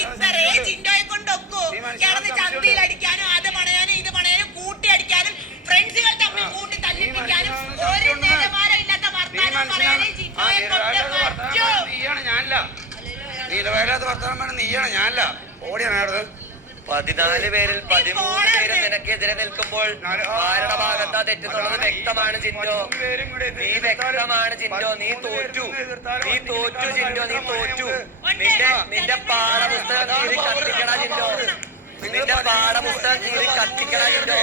ഇത്രേ ജിൻഡോയെ കൊണ്ടൊക്കൂ. കിടന്ന് ചന്തിയിൽ അടിക്കാനും അത് പണയാനും ഇത് പണയാനും കൂട്ടി അടിക്കാനും ഫ്രണ്ട്സുകൾ തമ്മിൽ കൂട്ടി തല്ലിപ്പിക്കാനും ഒരു നിലവാരം ഇല്ലാത്ത വർത്താനം പറയാനും ജിൻഡോയെ കൊണ്ട് പറ്റൂ. ഞാനല്ല നിലവാരമില്ലാത്ത വർത്തമാനം നീയാണ് ഞാനല്ല. ഓടിയാണ് 14 പേരിൽ 13 പേര് നിനക്കെതിരെ നിൽക്കുമ്പോൾ ആരുടെ ഭാഗത്താ തെറ്റുന്നുള്ളത് വ്യക്തമാണ് ജിൻഡോ. നീ വ്യക്തമാണ് ജിൻഡോ. നീ തോറ്റു ജിൻഡോ. നീ തോറ്റു. നിന്റെ പാഠപുസ്തകം കീറി കത്തിക്കണ ജിൻഡോ. നിന്റെ പാഠപുസ്തകം കീറി കത്തിക്കണ ജിൻഡോ.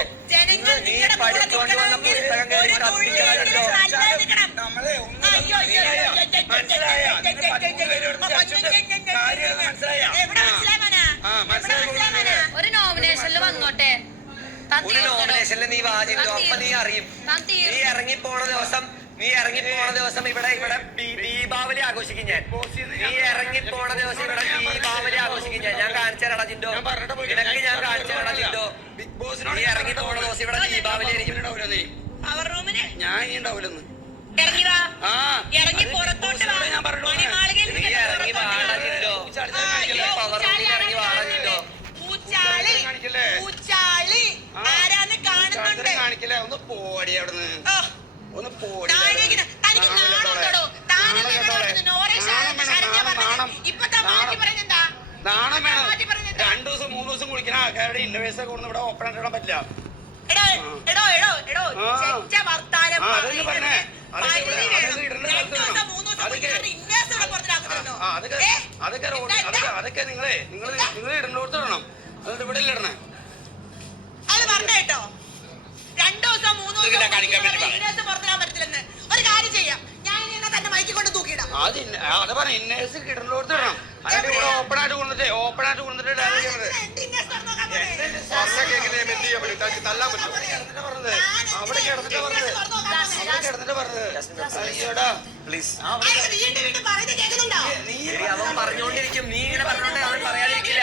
നീ പഠിച്ചുകൊണ്ട് വന്ന പുസ്തകം കീറി കത്തിക്കണ ജിൻഡോ. ഒരു നോമിനേഷനിൽ വന്നോട്ടെ. ഒരു നോമിനേഷനിൽ നീ വാജിണ്ടോ. അപ്പൊ നീ അറിയും. നീ ഇറങ്ങിപ്പോണ ദിവസം ഇവിടെ ദീപാവലി ആഘോഷിക്കും ഞാൻ. നീ ഇറങ്ങിപ്പോണ ദിവസം ഇവിടെ ദീപാവലി ആഘോഷിക്കും ഞാൻ കാണിച്ചു തരടാ ജിൻഡോ. നിനക്ക് ഞാൻ കാണിച്ചു തരടാ ജിൻഡോ. നീ ഇറങ്ങിപ്പോണ ദിവസം ഇവിടെ ദീപാവലി ആയിരിക്കും. ഞാൻ ഇനി ഉണ്ടാവില്ലെന്ന്. ഇറങ്ങി പുറത്തോട്ട് നീ ഇറങ്ങി വാടാ ജിൻഡോ. പവർ റൂമിൽ ഇറങ്ങി വാടാ ജിൻഡോ. ആരാന്ന് കാണുന്നുണ്ട്. കാണിക്കില്ല. ഒന്ന് പോടി അവിടുന്ന്. ഒന്ന് പോടി. നാണം വേണം. 2 ദിവസം 3 ദിവസം കുളിക്കുന്ന ആൾക്കാരുടെ ഇന്നോവേഴ്സ് കൊണ്ട് ഇവിടെ ഓപ്പൺ ആയിട്ട് ഇടാൻ പറ്റില്ല. അതൊക്കെ നിങ്ങൾ ഇടണ്ടോടത്ത് ഇടണം. അതുകൊണ്ട് ഇവിടെ ഇടണേ. അത് പറഞ്ഞ കേട്ടോ 2 ദിവസം 3 ദിവസം പുറത്തിടാൻ പറ്റില്ലെന്ന്. ഒരു കാര്യം ചെയ്യാം, ഞാൻ ഇനി തന്നെ മൈക്ക് കൊണ്ട് തൂക്കിയിടാം. അത് പറഞ്ഞ ഇന്നേഴ്സ് ഇടണ്ടോടത്ത് ഇടണം. അതിന്റെ ഇവിടെ ഓപ്പൺ ആയിട്ട് കൊണ്ടിട്ട് അവിടെ കിടന്നിട്ട് അവൻ പറഞ്ഞോണ്ടിരിക്കും. നീ ഇങ്ങനെ പറഞ്ഞോണ്ട് അവൻ പറയാതിരിക്കില്ല.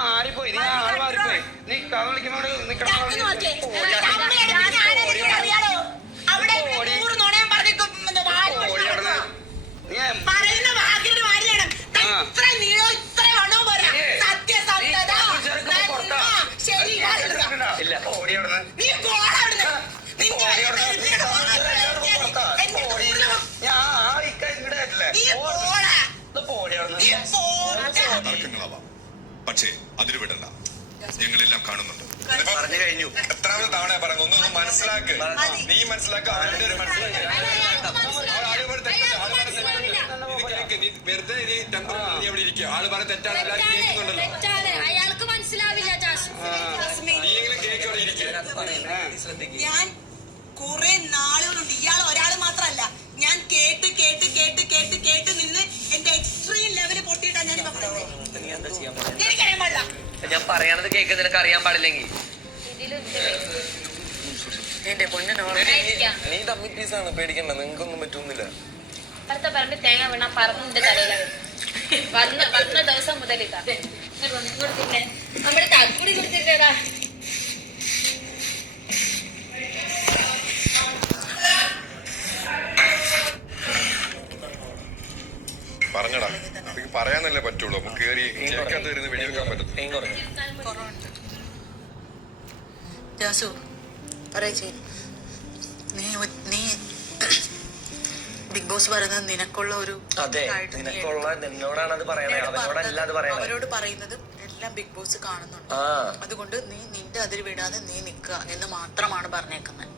മാറിപ്പോയി. നീ ആള് മാറിപ്പോയി. നീ കഥ വിളിക്കുമ്പോൾ പക്ഷേ അതിന് വിടണ്ട. ഞങ്ങളെല്ലാം കാണുന്നുണ്ട്. പറഞ്ഞു കഴിഞ്ഞു. എത്രാമത് തവണ പറഞ്ഞു ഒന്നും മനസ്സിലാക്ക്. നീ മനസ്സിലാക്ക. അവരുടെ ഒരു മനസ്സിലാക്കി വെറുതെ നീ ടെമ്പർ നീ അവിടെ ഇരിക്കുക. ആള് പറഞ്ഞ തെറ്റാണ്. എല്ലാവരും കേൾക്കുന്നുണ്ടല്ലോ. അയാൾക്ക് മനസ്സിലാവില്ല. നീയെങ്കിലും കേക്ക് അവിടെ ഇരിക്കുക. ഞാൻ കുറെ നാളുകളുണ്ട്. ഇയാൾ ഒരാൾ മാത്രല്ല. ഞാൻ കേട്ട് കേട്ട് കേട്ട് കേട്ട് കേട്ട് നിന്ന് എന്റെ എക്സ്ട്രീം ലെവല് പൊട്ടിയിട്ടാ ഞാൻ എനിക്കറിയാൻ പാടില്ല. ഞാൻ പറയണത് കേക്ക് നിനക്ക് അറിയാൻ പാടില്ലെങ്കിൽ നീ ഡമ്മി പീസാണ്. പേടിക്കണ്ട. നിങ്ങൾക്കൊന്നും പറ്റൊന്നുമില്ല. അടുത്ത പറമ്പ് തേങ്ങ വീണ പറമ്പിന്റെ തലയിലാണ് വന്ന ദിവസം മുതൽ ഇതാ കൊടുത്തില്ലേ നമ്മുടെ തക്കുടി കൊടുത്തിട്ടേതാ. പറഞ്ഞടാ. നമുക്ക് പറയാനല്ലേ പറ്റുള്ളൂ. നമുക്ക് കയറി കേൾക്കാത്ത വരുന്ന വെടിവെക്കാൻ പറ്റും. ജാസു നീ ബിഗ് ബോസ് പറയുന്നത് നിനക്കുള്ള ഒരു അതെ നിനക്കുള്ള നിന്നോടാണ് അത് പറയണേ. അവനോടല്ല അത് പറയണേ. അവരോട് പറയുന്നത് എല്ലാം ബിഗ് ബോസ് കാണുന്നുണ്ട്. അതുകൊണ്ട് നീ നിന്റെ അതിൽ വിടാതെ നീ നിൽക്കുക എന്ന് മാത്രമാണ് പറഞ്ഞേക്കുന്നത്.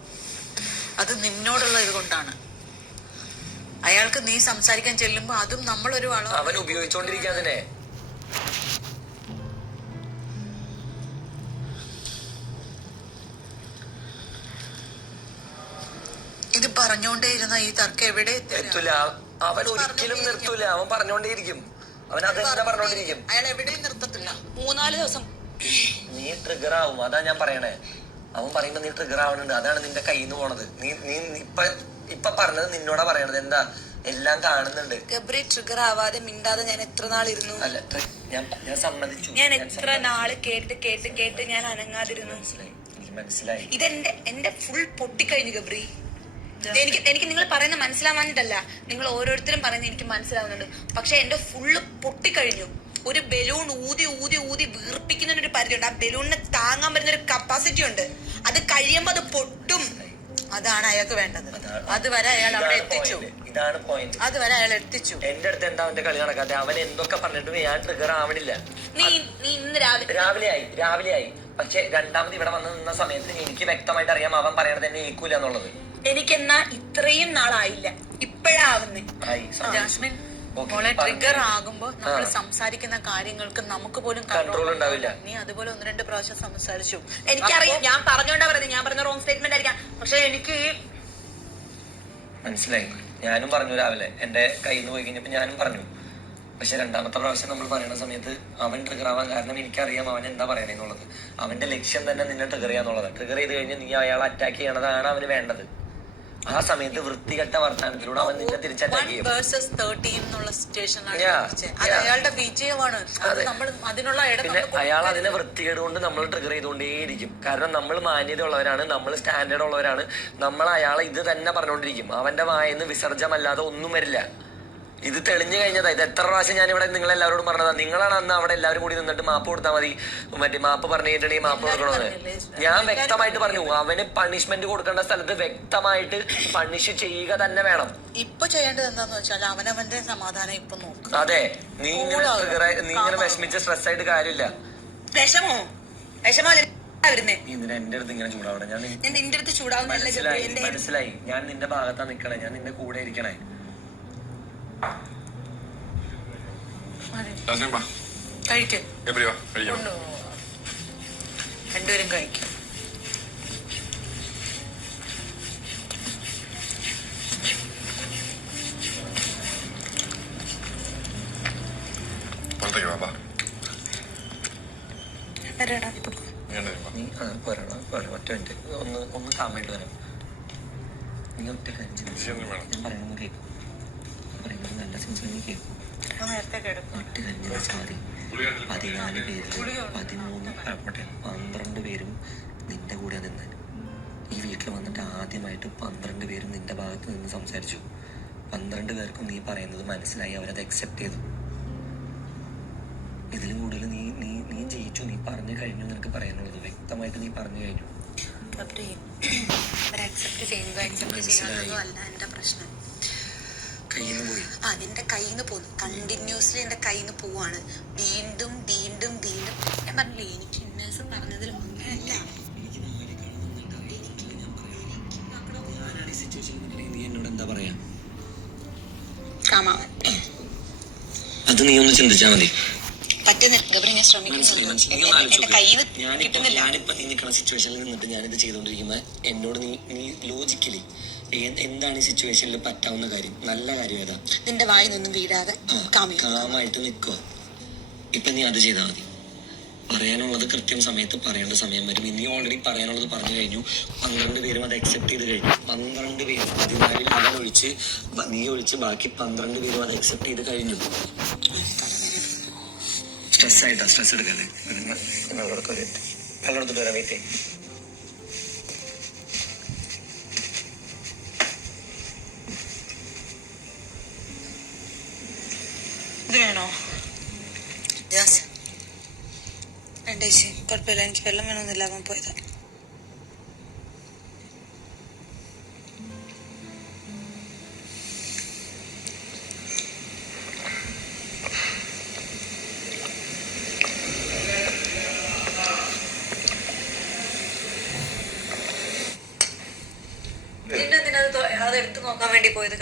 അത് നിന്നോടുള്ള ഇത് കൊണ്ടാണ്. അയാൾക്ക് നീ സംസാരിക്കാൻ ചെല്ലുമ്പോ അതും നമ്മളൊരു അവൻ ഉപയോഗിച്ചോണ്ടിരിക്കാതിനെ. ഇത് പറഞ്ഞോണ്ടേ ഇരുന്ന ഈ തർക്കം എവിടെ എത്തൂല. അവൻ ഒരിക്കലും നിർത്തൂല. അവൻ പറഞ്ഞോണ്ടേയിരിക്കും. അവൻ അത് തന്നെ പറഞ്ഞോണ്ടിരിക്കും. അയാൾ എവിടെയും നിർത്തത്തില്ല. 3-4 ദിവസം നീ ട്രിഗർ ആവും. അതാ ഞാൻ പറയണേ. അവൻ പറയുമ്പോ നീ ട്രിഗർ ആവണുണ്ട്. അതാണ് നിന്റെ കയ്യിൽ നിന്ന് പോണത്. നീ ഇപ്പൊ ഇപ്പൊ പറഞ്ഞത് നിന്നോടാ പറയണത്. എന്താ എല്ലാം കാണുന്നുണ്ട്. ഗബ്രി ട്രിഗർ ആവാതെ മിണ്ടാതെ ഞാൻ എത്ര നാളിരുന്നു? അല്ല ഞാൻ സമ്മതിച്ചു. ഞാൻ എത്ര നാള് കേട്ട് ഞാൻ അനങ്ങാതിരുന്നു. എനിക്ക് മനസ്സിലായി. എന്റെ ഫുൾ പൊട്ടിക്കഴിഞ്ഞു ഗബ്രി. എനിക്ക് നിങ്ങൾ പറയുന്നത് മനസ്സിലാവാഞ്ഞിട്ടല്ല, നിങ്ങൾ ഓരോരുത്തരും പറയുന്നത് എനിക്ക് മനസ്സിലാവുന്നുണ്ട്. പക്ഷെ എന്റെ ഫുള്ള് പൊട്ടിക്കഴിഞ്ഞു. ഒരു ബലൂൺ ഊതി ഊതി ഊതി വീർപ്പിക്കുന്നതിനൊരു പരിധിയുണ്ട്. ആ ബലൂണിന് താങ്ങാൻ പറ്റുന്ന ഒരു കപ്പാസിറ്റി ഉണ്ട്. അത് കഴിയുമ്പോ അത് പൊട്ടും. അതാണ് അയാൾക്ക് വേണ്ടത്. അതുവരെ അയാൾ അവിടെ എത്തിച്ചു. ഇതാണ് പോയിന്റ്. അതുവരെ അയാൾ എത്തിച്ചു. എന്റെ അടുത്ത് എന്താ അവന്റെ കളി നടക്കാതെ? അവൻ എന്തൊക്കെ പറഞ്ഞിട്ടും ഞാൻ ട്രിഗർ ആവണില്ല. നീ ഇന്ന് രാവിലെ ആയി. പക്ഷെ രണ്ടാമത് ഇവിടെ വന്ന് നിന്ന സമയത്ത് എനിക്ക് വ്യക്തമായിട്ട് അറിയാം അവൻ പറയണത് എന്നെ ഏക്കൂല എന്നുള്ളത്. എനിക്കെന്നാ ഇത്രയും നാളായില്ല, ഇപ്പഴാവുന്നേ. ജാസ്മിൻ മോളെ ട്രിഗർ ആകുമ്പോ നമ്മൾ സംസാരിക്കുന്ന കാര്യങ്ങൾക്ക് നമുക്ക് പോലും കൺട്രോൾ ഉണ്ടാവില്ല. നീ അതുപോലെ 1-2 പ്രാവശ്യം സംസാരിച്ചു. എനിക്കറിയാം, ഞാൻ പറഞ്ഞോണ്ടാ പറയുന്നത്. ഞാൻ പറഞ്ഞ റോങ് സ്റ്റേറ്റ്മെന്റ് ആയിരിക്കാം. പക്ഷെ എനിക്ക് മനസ്സിലായി. ഞാനും പറഞ്ഞു രാവിലെ എന്റെ കയ്യിൽ നിന്ന് പോയി കഴിഞ്ഞപ്പോ ഞാനും പറഞ്ഞു. പക്ഷെ രണ്ടാമത്തെ പ്രാവശ്യം നമ്മൾ പറയുന്ന സമയത്ത് അവൻ ട്രിഗർ ആവാൻ കാരണം എനിക്കറിയാം അവൻ എന്താ പറയണെന്നുള്ളത്. അവന്റെ ലക്ഷ്യം തന്നെ നിന്നെ ട്രിഗർ ചെയ്യാന്നുള്ളത്. ട്രിഗർ ചെയ്ത് കഴിഞ്ഞ് നീ അയാളെ അറ്റാക്ക് ചെയ്യണതാണ് അവന് വേണ്ടത്. ആ സമയത്ത് വൃത്തികെട്ട വർത്താനത്തിലൂടെ അവൻ നിന്നെ തിരിച്ചറ്റാക്ക് ചെയ്യും. 1 vs 13 എന്നുള്ള സിറ്റുവേഷനാണ് അത് അയാളുടെ വിജയമാണ്. അത് നമ്മൾ അതിനുള്ള പിന്നെ അയാൾ അതിനെ വൃത്തികേട് കൊണ്ട് നമ്മൾ ട്രിഗർ ചെയ്തുകൊണ്ടേയിരിക്കും. കാരണം നമ്മൾ മാന്യത ഉള്ളവരാണ്, നമ്മൾ സ്റ്റാൻഡേർഡ് ഉള്ളവരാണ്. നമ്മൾ അയാളെ ഇത് തന്നെ പറഞ്ഞുകൊണ്ടിരിക്കും. അവന്റെ വായന്ന് വിസർജമല്ലാതെ ഒന്നും വരില്ല. ഇത് തെളിഞ്ഞു കഴിഞ്ഞതാ. ഇത് എത്ര പ്രാവശ്യം ഞാൻ ഇവിടെ നിങ്ങൾ എല്ലാവരോടും പറഞ്ഞതാ. നിങ്ങളാണ് അന്ന് അവിടെ എല്ലാവരും കൂടി നിന്നിട്ട് മാപ്പ് കൊടുത്താൽ മതി, മറ്റേ മാപ്പ് പറഞ്ഞിട്ടുണ്ടെങ്കിൽ മാപ്പ് കൊടുക്കണമെന്ന് ഞാൻ വ്യക്തമായിട്ട് പറഞ്ഞു. അവന് പണിഷ്മെന്റ് കൊടുക്കേണ്ട സ്ഥലത്ത് വ്യക്തമായിട്ട് പണിഷ് ചെയ്യുക തന്നെ വേണം. ഇപ്പൊ ചെയ്യേണ്ടത് എന്താന്ന് വെച്ചാൽ അവനവന്റെ സമാധാനം ഇപ്പൊ നോക്കുക. അതെ, നീ ഇങ്ങനെ വിഷമിച്ച് സ്ട്രെസ് ആയിട്ട് കാര്യമില്ല. വിഷമോ വരുന്നേ? നീ എന്തിനാ എന്റെ അടുത്ത് ഇങ്ങനെ ചൂടാവണം? ഞാൻ നിന്റെ അടുത്ത് ചൂടാവുന്നില്ല. മനസ്സിലായി. ഞാൻ നിന്റെ ഭാഗത്താ നിക്കണേ, ഞാൻ നിന്റെ കൂടെ ഇരിക്കണേ. കഴിക്കും രണ്ടുപേരും കഴിക്കും. നീ ഒറ്റ മിനിറ്റ് ഒന്ന് കാമായിട്ട് വരാം. നീ ഒറ്റ കാര്യം ഞാൻ പറയുന്നത് കേൾക്കും. പറയുന്നത് നല്ല സെൻസിൽ നീ കേൾക്കും. നേരത്തെ കിടക്കും. 14 പേരിൽ 12 പേരും നിന്റെ കൂടെ നിന്ന് ഈ വീട്ടിൽ വന്നിട്ട് ആദ്യമായിട്ട് 12 പേരും നിന്റെ ഭാഗത്ത് നിന്ന് സംസാരിച്ചു. 12 പേർക്കും നീ പറയുന്നത് മനസ്സിലായി, അവരത് അക്സെപ്റ്റ് ചെയ്തു. ഇതിലും കൂടുതൽ നീ നീ നീ ജയിച്ചു. നീ പറഞ്ഞു കഴിഞ്ഞു. നിനക്ക് പറയാനുള്ളത് വ്യക്തമായിട്ട് നീ പറഞ്ഞു കഴിഞ്ഞു. എന്റെ പ്രശ്നം കയ്യിന്ന് പോയി. നിന്റെ കയ്യിന്ന് പോകുന്നു. കണ്ടിന്യൂസ്ലി എന്റെ കയ്യിന്ന് പോവാണ്. വീണ്ടും വീണ്ടും വീണ്ടും. ഞാൻ പറഞ്ഞില്ലേ, എനിക്ക് ഇന്നേഴ്സ് പറഞ്ഞതിൽ അങ്ങനെയല്ല. നീ എന്നോട് എന്താ പറയാ? കാമാവൻ അത് നീ ഒന്ന് ചിന്തിച്ചാ മതി. പറ്റുന്നില്ല ഗബ്രി, ഞാൻ ശ്രമിക്കുന്നുണ്ട്. കയ്യിന്ന് കിട്ടുന്നില്ല. ഞാനിപ്പോ നീ നിൽക്കുന്ന സിറ്റുവേഷനിൽ നിന്നിട്ട് ഞാനിത് ചെയ്തോണ്ടിരിക്കുമ്പോ എന്നോട് നീ ലോജിക്കലി എന്താണ് ഈ സിറ്റുവേഷനിൽ പറ്റാവുന്ന കാര്യം? നല്ല കാര്യം ഏതാ? നിന്റെ വായിന്നൊന്നും വീഴാതെ കാമായിട്ട് നിൽക്കുക. ഇപ്പൊ നീ അത് ചെയ്താൽ മതി. പറയാനുള്ളത് കൃത്യം സമയത്ത് പറയേണ്ട സമയം വരും. നീ ഓൾറെഡി പറയാനുള്ളത് പറഞ്ഞു കഴിഞ്ഞു. 12 പേരും അത് അക്സെപ്റ്റ് ചെയ്ത് കഴിഞ്ഞു. 12 പേരും 14 അവൻ ഒഴിച്ച് നീ ഒഴിച്ച് ബാക്കി 12 പേരും അത് അക്സെപ്റ്റ് ചെയ്ത് കഴിഞ്ഞു. സ്ട്രെസ് എടുക്കല്ലേ? വെള്ളമെടുത്തിട്ട് വരാം. വെയിറ്റ്. ഇത് വേണോ? രണ്ടേച്ചി കുഴപ്പമില്ല, എനിക്ക് വെള്ളം വേണമെന്നില്ല. അവൻ പോയതാ.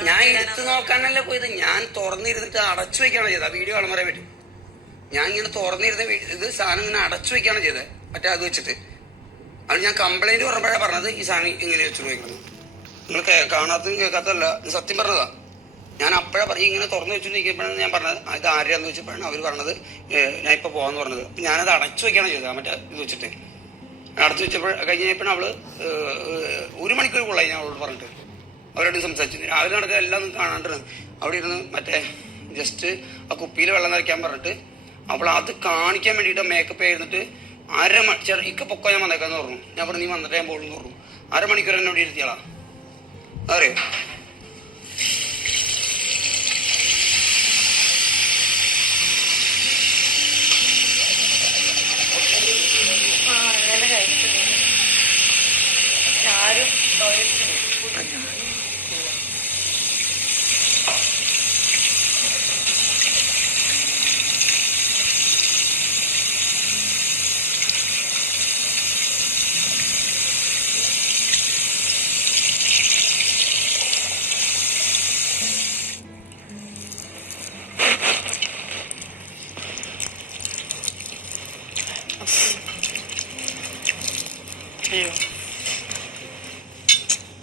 ഞാൻ എടുത്തു നോക്കാനല്ല പോയത്. ഞാൻ തുറന്നിരുന്നിട്ട് അടച്ചു വെക്കാണ് ചെയ്തത്. വീഡിയോ കാണാൻ പറയാൻ പറ്റും. ഞാൻ ഇങ്ങനെ തുറന്നിരുന്ന ഇത് സാധനം ഇങ്ങനെ അടച്ചു വെക്കാണ് ചെയ്തത്. മറ്റേ അത് വെച്ചിട്ട് അത് ഞാൻ കംപ്ലൈന്റ് പറഞ്ഞപ്പോഴാണ് പറഞ്ഞത് ഈ സാധനം ഇങ്ങനെ വെച്ചിട്ട് വയ്ക്കുന്നത്. നിങ്ങൾ കാണാത്തതും കേൾക്കാത്തതല്ല, സത്യം പറഞ്ഞതാ. ഞാൻ അപ്പോഴാണ് പറയും ഇങ്ങനെ തുറന്നു വെച്ചിട്ടിരിക്കുമ്പോഴാണ് ഞാൻ പറഞ്ഞത് ഇത് ആരെയാന്ന് വെച്ചപ്പോഴാണ് അവർ പറഞ്ഞത് ഞാൻ ഇപ്പോൾ പോകാന്ന് പറഞ്ഞത്. അപ്പം ഞാനത് അടച്ചു വെക്കാണ് ചെയ്തത്. മറ്റേ ഇത് വെച്ചിട്ട് അടച്ചു വെച്ചപ്പോൾ കഴിഞ്ഞപ്പോഴാണ് അവള് 1 മണിക്കൂർ കൊള്ളായി ഞാൻ അവളോട് പറഞ്ഞിട്ട്. അവരോട് സംസാരിച്ചു. രാവിലെ നടക്കുക എല്ലാം കാണാണ്ടിരുന്നു. അവിടെ ഇരുന്ന് മറ്റേ ജസ്റ്റ് ആ കുപ്പിയിൽ വെള്ളം നിറയ്ക്കാൻ പറഞ്ഞിട്ട് അവൾ അത് കാണിക്കാൻ വേണ്ടിയിട്ട് മേക്കപ്പ് ആയിരുന്നിട്ട് ഇക്ക് പൊക്കോ ഞാൻ വന്നേക്കാന്ന് പറഞ്ഞു. ഞാൻ പറഞ്ഞു നീ വന്നിട്ട് ഞാൻ പോകുന്നു പറഞ്ഞു. അരമണിക്കൂർ എന്നെ ഇവിടെ ഇരുത്തിയാളാ. അറിയോ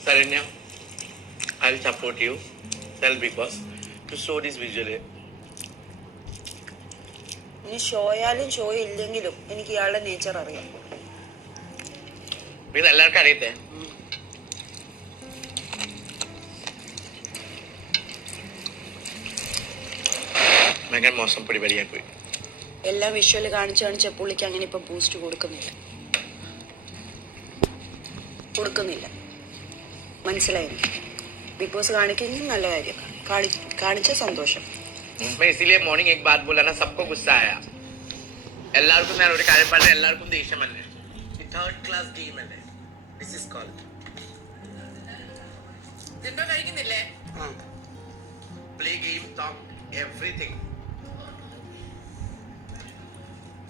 Saranya, I'll support you. Tell Big Boss to show this visually. ഇനി ഷോയാലും ഷോ ഇല്ലെങ്കിലും എനിക്ക് ഇയാളുടെ നേച്ചർ അറിയാം. പിന്നെ എല്ലാവർക്കും അറിയത്തെ ഭയങ്കര മോശം പരിപാടിയായി പോയി. എല്ലാം വിഷ്വല് കാണിച്ച് പുള്ളിക്ക് അങ്ങനെ ഇപ്പൊ ബൂസ്റ്റ് കൊടുക്കുന്നില്ല. മനസ്സിലായി. ബിഗ് ബോസ് കാണിക്കുന്നത് നല്ല കാര്യം, കാണിച്ച സന്തോഷം. मैं इसीलिए मॉर्निंग एक बात बोला ना, सबको गुस्सा आया. എല്ലാവർക്കും ഞാൻ ഒരു കാര്യം പറഞ്ഞ എല്ലാവർക്കും ദേഷ്യം തന്നെ. തേർഡ് ക്ലാസ് ഗെയിം അല്ലേ ദിസ് ഈസ് കോൾഡ്. ജിൻഡോ കഴിക്കുന്നില്ലേ? Play game talk everything.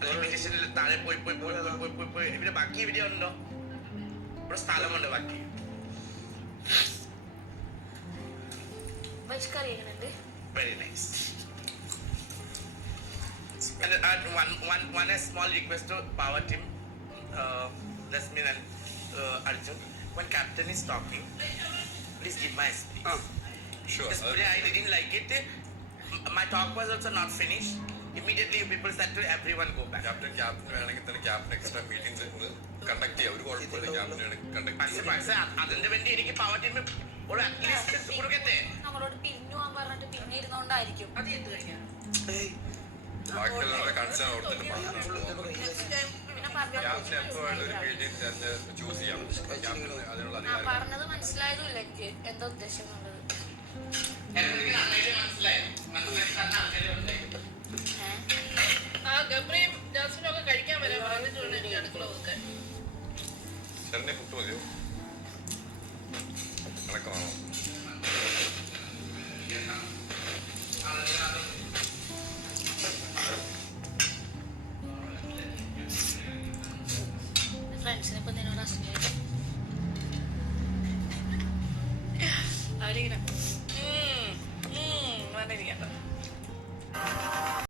നോട്ടിഫിക്കേഷനിൽ താഴെ പോയി പോയി പോയി പോയി പോയി പോയി ഇവിടെ ബാക്കി വീഡിയോ ഉണ്ടോ? ഇവിടെ സ്ഥലമുണ്ട് ബാക്കി. വെജ് കറി എങ്ങനെയുണ്ട്? Very nice. And one small request to power team, Lasmin and Arjun. When captain is talking, please give my speech. Sure. Because today I didn't like it. My talk was also not finished. Immediately people said to everyone go back. Captain വേണമെങ്കിൽ തന്നെ captain extra meetings conduct ചെയ്യാം. ഒരു കുഴപ്പമില്ല. Captain conduct പക്ഷേ അതിന്റെ വേണ്ടി എനിക്ക് power team ഒരു അറ്റ്ലീസ്റ്റ് കൊടുക്കട്ടെ. നമ്മളോട് പിരിഞ്ഞു പോകാൻ പറഞ്ഞിട്ട് പിന്നെ ഇരുന്നോണ്ടായിരിക്കും. അത് എന്ത് കഴിഞ്ഞാ? ബാക്കിയുള്ളവരുടെ കൺസേൺ ഓർത്തിട്ട് പിന്നെ ക്യാപ്റ്റൻ എപ്പോൾ വേണ്ട ഒരു മീറ്റിംഗ് ചൂസ് ചെയ്യാം. ക്യാപ്റ്റൻ അതിനുള്ള അധികാരം. പറഞ്ഞത് മനസ്സിലായതുമില്ല എനിക്ക് എന്താ ഉദ്ദേശം എന്നുള്ളത്. ഗബ്രിയും ജാസ്മിനും ഒക്കെ കഴിക്കാൻ വരാൻ പറഞ്ഞിട്ടുണ്ട് എനിക്ക് അടുക്കള നോക്കാൻ. ശരണ്യ പുട്ട് മതിയോ? കണക്കാണോ? ഫ്രണ്ട്സിനെ ഇപ്പൊ നിന്നോട് അവരിങ്ങനെ വന്നിരിക്കണ്ട.